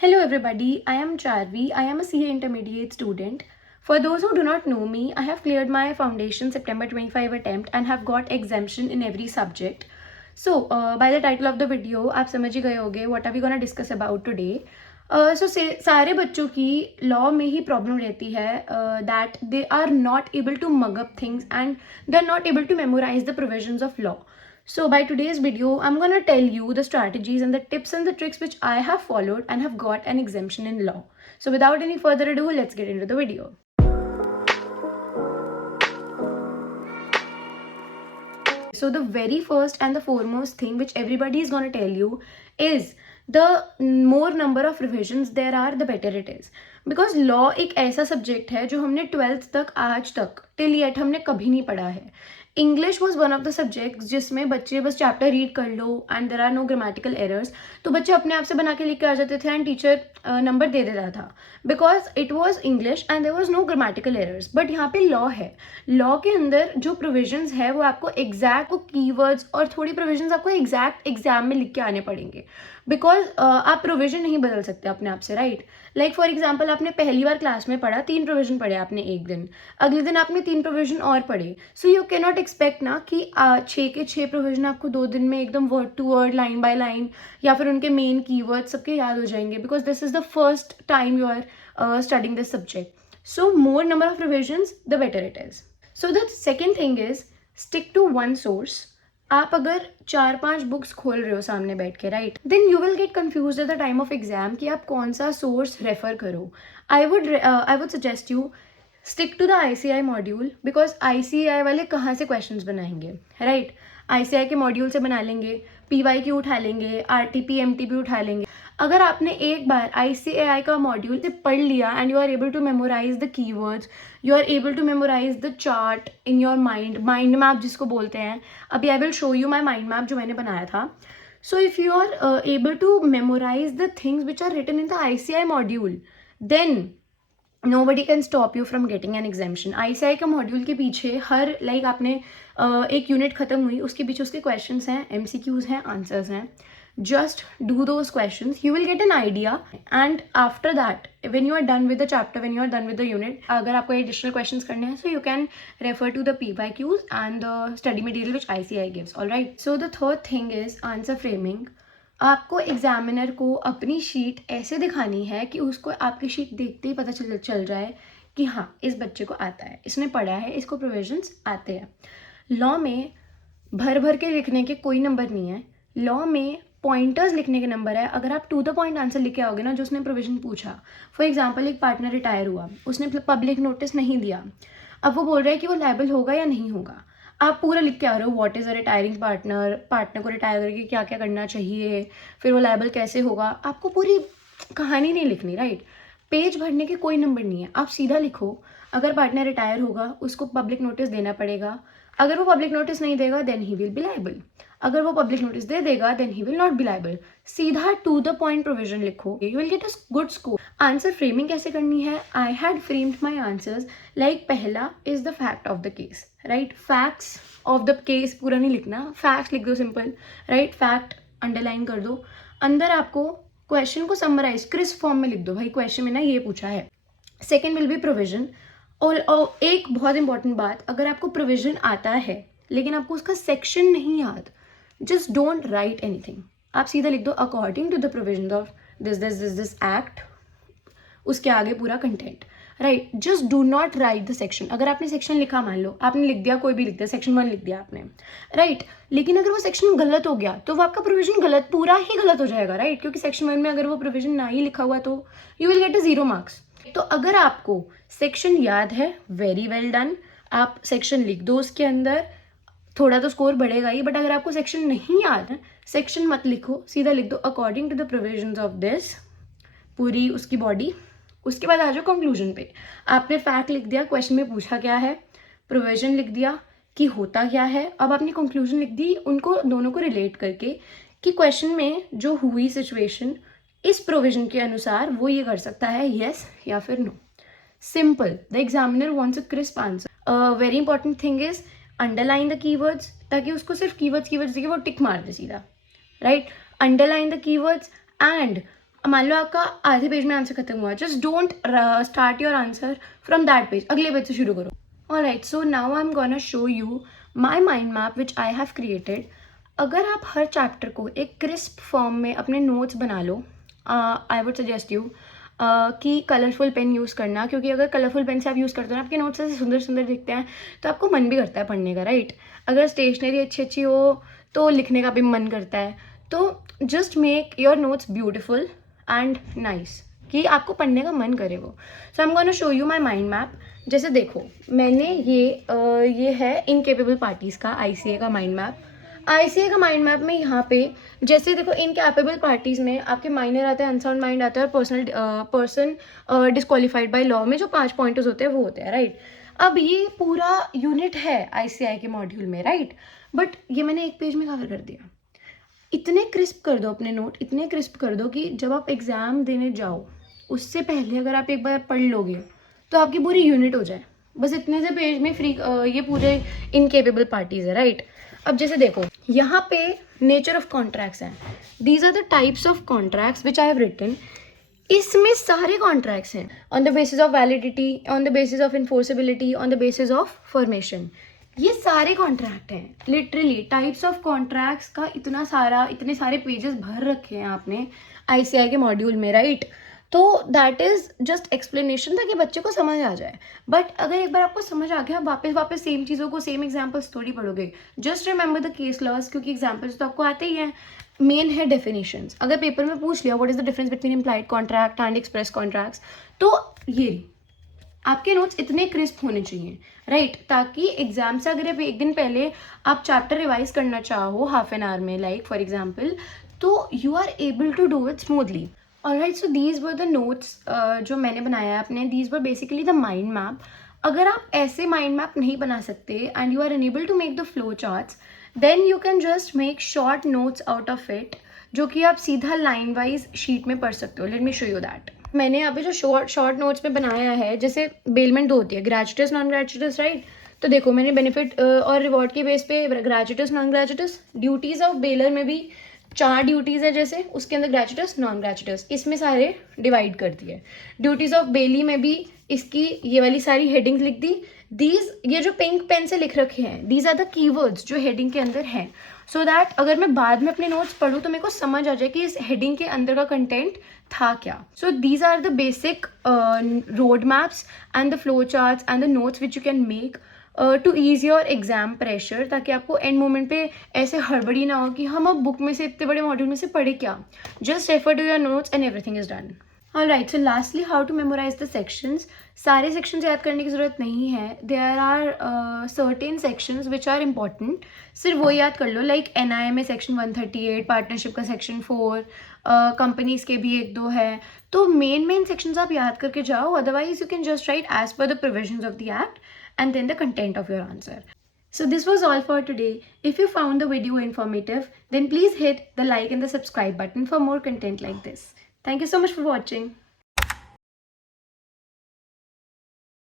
Hello everybody, I am Charvi. I am a CA intermediate student. For those who do not know me, I have cleared my foundation September 25 attempt and have got exemption in every subject. So, by the title of the video, आप समझ ही गए होंगे what are we gonna discuss about today. सारे बच्चों की law में ही problem रहती है that they are not able to mug up things and they are not able to memorize the provisions of law. So by today's video, I'm gonna tell you the strategies and the tips and the tricks which I have followed and have got an exemption in law. So without any further ado, let's get into the video. So the very first and the foremost thing which everybody is gonna tell you is the more number of revisions there are, the better it is. Because law एक ऐसा subject है जो हमने 12th तक आज तक till yet हमने कभी नहीं पढ़ा है. English was one of the subjects जिसमें बच्चे बस चैप्टर रीड कर लो and there are no grammatical errors, तो बच्चे अपने आप से बना के लिख के आ जाते थे एंड टीचर नंबर दे देता था because it was English and there was no grammatical errors. But यहाँ पे लॉ है. लॉ के अंदर जो प्रोविजंस है वो आपको एग्जैक्ट कीवर्ड्स और थोड़ी प्रोविजंस आपको एग्जैक्ट एग्जाम में लिख के आने पड़ेंगे बिकॉज आप प्रोविजन नहीं बदल सकते अपने आप से, राइट. लाइक फॉर एग्जाम्पल आपने पहली बार क्लास में पढ़ा, 3 प्रोविजन पढ़े आपने एक दिन, अगले दिन आपने 3 प्रोविजन और पढ़े. So you can not expect ना कि 6 के 6 प्रोविजन आपको 2 दिन में एकदम word to word line by line या फिर उनके मेन कीवर्ड सबके याद हो जाएंगे because this is the first time you are studying this subject. So more number of revisions the better it is. So the second thing is stick to one source. आप अगर 4-5 books खोल रहे हो सामने बैठ के, right, then you will get confuse at the time of exam कि आप कौन सा सोर्स रेफर करो. I would suggest you stick to the ICI module because ICI वाले कहाँ से क्वेश्चंस बनाएंगे, राइट. ICI के मॉड्यूल से बना लेंगे, PYQ उठा लेंगे, RTP MTP उठा लेंगे. अगर आपने एक बार ICAI का मॉड्यूल से पढ़ लिया and you are able to memorise the keywords, you are able to memorise the chart in your mind map जिसको बोलते हैं. अभी I will show you my mind map जो मैंने बनाया था. So if you are able to memorise the things which are written in the ICI module, then nobody can stop you from getting an exemption. ICI का module के पीछे हर आपने एक unit खत्म हुई उसके पीछे उसके क्वेश्चंस हैं, MCQs हैं, आंसर्स हैं. Just do those questions, you will get an idea, and after that when you are done with the chapter, when you are done with the unit, अगर आपको additional questions करने हैं, so you can refer to the PYQs and the study material which ICI gives. Alright, so the third thing is answer framing. आपको examiner को अपनी sheet ऐसे दिखानी है कि उसको आपकी शीट देखते ही पता चल जाए कि हाँ इस बच्चे को आता है, इसने पढ़ा है, इसको प्रोविजंस आते हैं. लॉ में भर भर के लिखने के कोई नंबर नहीं है. लॉ में पॉइंटर्स लिखने के नंबर है. अगर आप टू द पॉइंट आंसर लिख के आओगे ना जो उसने प्रोविजन पूछा, फॉर एग्जाम्पल एक पार्टनर रिटायर हुआ, उसने पब्लिक नोटिस नहीं दिया, अब वो बोल रहा है कि वो लायबल होगा या नहीं होगा. आप पूरा लिख के आ रहे हो what is a retiring partner को रिटायर करके क्या क्या करना चाहिए, फिर वो लायबल कैसे होगा. आपको पूरी कहानी नहीं लिखनी, राइट. पेज भरने के कोई नंबर नहीं है. आप सीधा लिखो अगर पार्टनर रिटायर होगा उसको पब्लिक नोटिस देना पड़ेगा. अगर वो पब्लिक नोटिस नहीं देगा then he will be liable. अगर वो पब्लिक नोटिस दे देगा then he will not be liable. सीधा टू द पॉइंट प्रोविजन लिखो, you will get a good score. Answer framing कैसे करनी है? I had framed my answers like पहला is the fact of the case, right. Facts of the case पूरा नहीं लिखना, facts लिख दो सिंपल, राइट. फैक्ट अंडरलाइन कर दो. अंदर आपको क्वेश्चन को समराइज क्रिस्प फॉर्म में लिख दो, भाई क्वेश्चन में ना ये पूछा है. Second will be provision. और एक बहुत इंपॉर्टेंट बात, अगर आपको प्रोविजन आता है लेकिन आपको उसका सेक्शन नहीं याद, जस्ट डोंट राइट एनीथिंग. आप सीधा लिख दो according to the provision of this act, उसके आगे पूरा content, right. Just do not write the section. अगर आपने सेक्शन लिखा, मान लो आपने लिख दिया, कोई भी लिख दिया, सेक्शन 1 लिख दिया आपने, राइट, लेकिन अगर वो सेक्शन गलत हो गया तो वो आपका प्रोविजन गलत, पूरा ही गलत हो जाएगा, राइट. क्योंकि सेक्शन 1 में अगर वो प्रोविजन ना ही लिखा हुआ तो you will get a 0 marks. तो अगर आपको सेक्शन याद है, वेरी वेल डन, आप सेक्शन लिख दो उसके अंदर, थोड़ा तो स्कोर बढ़ेगा ही. बट अगर आपको सेक्शन नहीं याद है, सेक्शन मत लिखो, सीधा लिख दो according to the provisions of this, पूरी उसकी बॉडी. उसके बाद आ जाओ कंक्लूजन पे. आपने फैक्ट लिख दिया, क्वेश्चन में पूछा क्या है, प्रोविजन लिख दिया कि होता क्या है, अब आपने कंक्लूजन लिख दी उनको दोनों को रिलेट करके कि क्वेश्चन में जो हुई सिचुएशन इस प्रोविजन के अनुसार वो ये कर सकता है, येस या फिर no. Simple. The examiner wants a crisp answer. Very important thing is underline the keywords, ताकि उसको सिर्फ कीवर्ड्स देके वो टिक मार दे सीधा, right. Underline the keywords and मान लो आपका आधे पेज में आंसर खत्म हुआ, just don't start your answer from that page, अगले पेज से शुरू करो. Alright, so now I am gonna show you my mind map which I have created. अगर आप हर चैप्टर को एक क्रिस्प फॉर्म में अपने नोट्स बना लो, आई वुड सजेस्ट यू कि कलरफुल पेन यूज़ करना, क्योंकि अगर कलरफुल पेन से आप यूज़ करते हो ना, आपके नोट्स ऐसे सुंदर सुंदर दिखते हैं, तो आपको मन भी करता है पढ़ने का, राइट. अगर स्टेशनरी अच्छी अच्छी हो तो लिखने का भी मन करता है. तो just make your notes beautiful and nice, कि आपको पढ़ने का मन करे वो. So I am gonna show you my mind map. जैसे देखो, मैंने ये है इनकेपेबल पार्टीज़ का ICA का माइंड मैप. ICA का माइंड मैप में यहाँ पे जैसे देखो, इनकैपेबल पार्टीज़ में आपके माइनर आता है, अनसाउंड माइंड आता है, और पर्सन डिस्क्वालीफाइड बाय लॉ में जो 5 पॉइंटर्स होते हैं वो होते हैं, राइट. अब ये पूरा यूनिट है ICI के मॉड्यूल में, राइट. बट ये मैंने एक पेज में कवर कर दिया. इतने क्रिस्प कर दो अपने नोट, इतने क्रिस्प कर दो कि जब आप एग्ज़ाम देने जाओ उससे पहले अगर आप एक बार पढ़ लोगे तो आपकी पूरी यूनिट हो जाए. बस इतने से पेज में ये पूरे इनकेपेबल पार्टीज़ है, राइट. अब जैसे देखो, यहाँ पे नेचर ऑफ कॉन्ट्रैक्ट्स हैं. These are the types of contracts which I have written. इसमें सारे कॉन्ट्रैक्ट्स हैं on the basis of validity, on the basis of enforceability, on the basis of formation. ये सारे कॉन्ट्रैक्ट हैं. लिटरली टाइप्स ऑफ कॉन्ट्रैक्ट्स का इतने सारे pages भर रखे हैं आपने ICI के मॉड्यूल में, राइट. तो दैट इज़ जस्ट एक्सप्लेनेशन ताकि बच्चे को समझ आ जाए. बट अगर एक बार आपको समझ आ गया, आप वापस सेम चीज़ों को, सेम एग्जाम्पल्स थोड़ी पढ़ोगे. Just remember the case laws, क्योंकि एग्जाम्पल्स तो आपको आते ही हैं. मेन है डेफिनेशंस. अगर पेपर में पूछ लिया what is the difference between implied contract and express contracts, तो ये आपके नोट्स इतने क्रिस्प होने चाहिए, राइट. ताकि एग्जाम से अगर एक दिन पहले आप चैप्टर रिवाइज करना चाहो हाफ एन आवर में, लाइक फॉर एग्जाम्पल, तो you are able to do it smoothly. Alright, so these were the notes जो मैंने बनाया है अपने. These were basically the mind map. अगर आप ऐसे माइंड मैप नहीं बना सकते and you are unable to make the flow charts, then you can just make short notes out of it, जो कि आप सीधा लाइन वाइज शीट में पढ़ सकते हो. Let me show you that. मैंने यहाँ पे जो शॉर्ट नोट्स में बनाया है, जैसे बेलमेंट 2 होती है, ग्रेचुटस नॉन ग्रेचुटस, राइट. तो देखो, मैंने बेनिफिट और रिवॉर्ड के बेस पे ग्रेचुटस नॉन ग्रेचुटस. ड्यूटीज ऑफ बेलर में भी 4 ड्यूटीज़ है, जैसे उसके अंदर ग्रेचुटस नॉन ग्रेचुटस इसमें सारे डिवाइड कर दिए. ड्यूटीज़ ऑफ बेली में भी इसकी ये वाली सारी हेडिंग्स लिख दी. ये जो पिंक पेन से लिख रखे हैं, दीज आर द कीवर्ड्स जो हेडिंग के अंदर हैं, सो दैट अगर मैं बाद में अपने नोट्स पढ़ूँ तो मेरे को समझ आ जाए कि इस हेडिंग के अंदर का कंटेंट था क्या. So these are the basic road maps and the flow charts and the notes which you can make to ease your exam pressure, ताकि आपको एंड मोमेंट पे ऐसे हड़बड़ी ना हो कि हम अब बुक में से इतने बड़े मॉड्यूल में से पढ़े क्या. Just refer to your notes and everything is done. Alright, so lastly how to memorise the sections. सारे सेक्शंस याद करने की ज़रूरत नहीं है. There are certain sections which are important, सिर्फ वो याद कर लो. लाइक NIMA सेक्शन 138, पार्टनरशिप का सेक्शन 4, कंपनीज के भी 1-2 है. तो मेन सेक्शंस आप याद करके जाओ. Otherwise you can just write as per the provisions of the act and then the content of your answer. So this was all for today. If you found the video informative, then please hit the like and the subscribe button for more content like this. Thank you so much for watching.